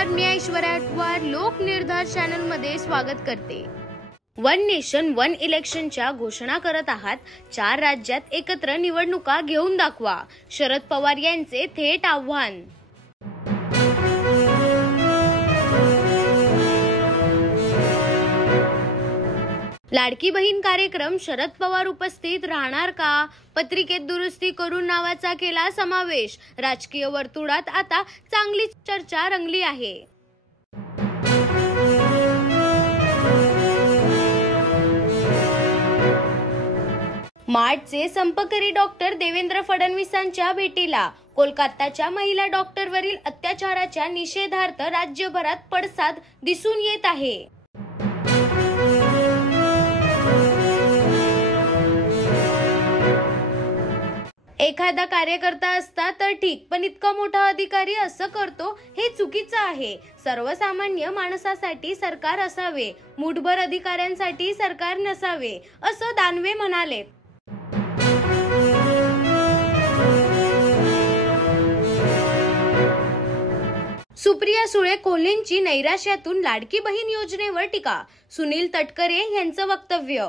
नमस्कार, मी ऐश्वर्या अटवार लोकनिर्धार चॅनल मध्ये स्वागत करते। वन नेशन वन इलेक्शनच्या घोषणा करत आहात। 4 राज्यात एकत्र निवडणुका घेऊन दाखवा, शरद पवार यांचे थेट आव्हान। लाडकी बहीण कार्यक्रम शरद पवार उपस्थित राहणार का? पत्रिकेत दुरुस्ती करून नावाचा केला समावेश। राजकीय वर्तुळात आता चांगलीच चर्चा रंगली आहे। मार्चचे संपकरी डॉक्टर देवेंद्र फडणवीसांच्या भेटीला। कोलकाताच्या महिला डॉक्टरवरील अत्याचाराच्या निषेधार्थ राज्यभरात पडसाद दिसून येत आहे। एखादा कार्यकर्ता असता तर ठीक, पण इतका मोठा अधिकारी असं करतो हे चुकीचं आहे। सर्वसामान्य माणसासाठी सरकार असावे, मुठभर अधिकाऱ्यांसाठी सरकार नसावे, असं दानवे म्हणाले। सुप्रिया सुळे कोल्हेंची नैराश्यातून लाडकी बहीण योजनेवर टीका। सुनील तटकरे यांचं वक्तव्य।